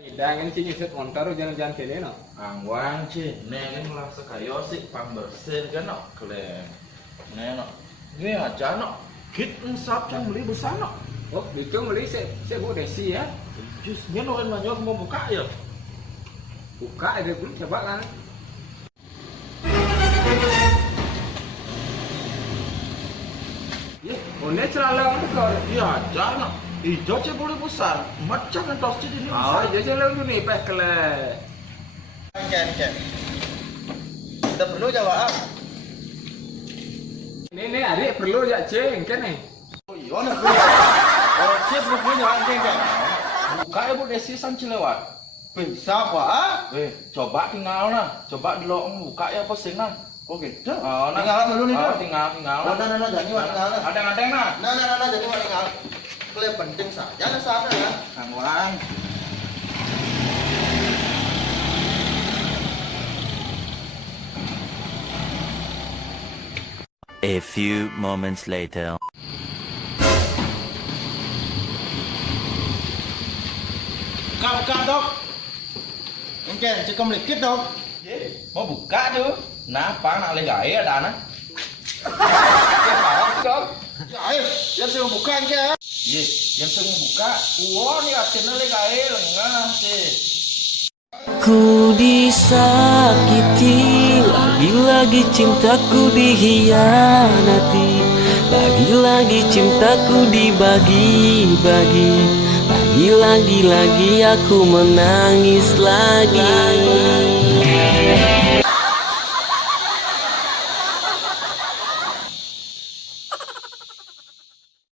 Jangan sih nyusut motor jalan-jalan kene no. Angwang sih, nengen lah sekayo sih pambersen kan no, kalian. Neno, ini aja no, kit sap yang beli besar no. Oh, itu beli saya buat desi ya. Jusnya no kan banyak mau buka ya. Buka ada dulu coba kan. Ya, onde celala kau. Iya aja no, hijau sih boleh besar, macam yang tos ini Oh, besar. jadi celala dulu nih peh kele. Ken. Kita perlu jawab. Ini hari perlu ya ceng kan nih. Oh iya nih perlu. Kalau cip lu punya anjing kan. Buka ya bu desi sanci lewat. Bisa apa? Coba tinggal nah, coba dulu buka ya posting nah. Oh gitu. Oh, nah, Tinggal dulu nih oh, tuh. tinggal. Nah, jadi wak tinggal. Ada nah. Nah, jadi wak tinggal. Kalian penting saja lah sana ya. Angwang. A few moments later. Kak dok. Ken, cek sedikit dok. Mau buka tuh. Nah, pang nak legai ada nah. Dok. Ya ayo, biar saya buka Ken. Iya, yang sering buka. Wah, nih akhirnya legai lengah sih. Ku disakiti, lagi-lagi cintaku dihianati, lagi-lagi cintaku dibagi-bagi, lagi-lagi aku menangis lagi.